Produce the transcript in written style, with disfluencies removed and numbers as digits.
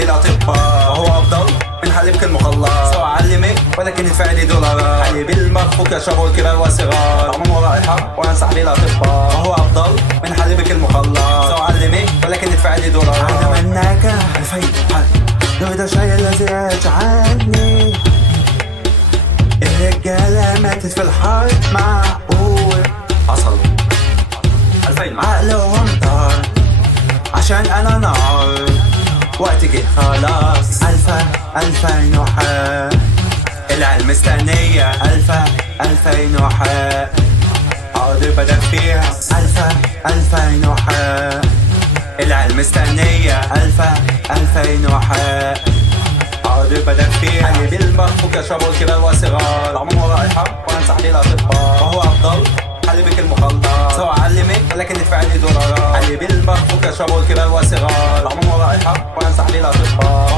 صاحبي الأطباء، وهو أفضل من حليبك المخلط. سوى أعلمك ولكن ادفع لي دولارات. حليب المخفوق يشربه الكبار والصغار، طعمه رائحة وأنا صاحبي الأطباء، وهو أفضل من حليبك المخلط. سوى أعلمك ولكن ادفع لي دولارات. أنا منك الفين نريد الشيء الذي يجعلني الرجالة ماتت في الحرب. معقول حصل 2000 عقلهم طار عشان انا نار. وقت جه خلاص. 2000 وحق العيال مستنية. 2000 وحق حاضر بدأ فيها. 2000 وحق العيال مستنية. 2000 وحق حاضر بدأ فيها. حليب المخفوق يشربه الكبار والصغار، طعمه رائحة وأنا صاحبي الأطباء، وهو أفضل حليبك المخلط. سوى أعلمك ولكن ادفع لي دولارات. حليب المخفوق يشربه الكبار والصغار، طعمه رائحة وأنا صاحبي الأطباء.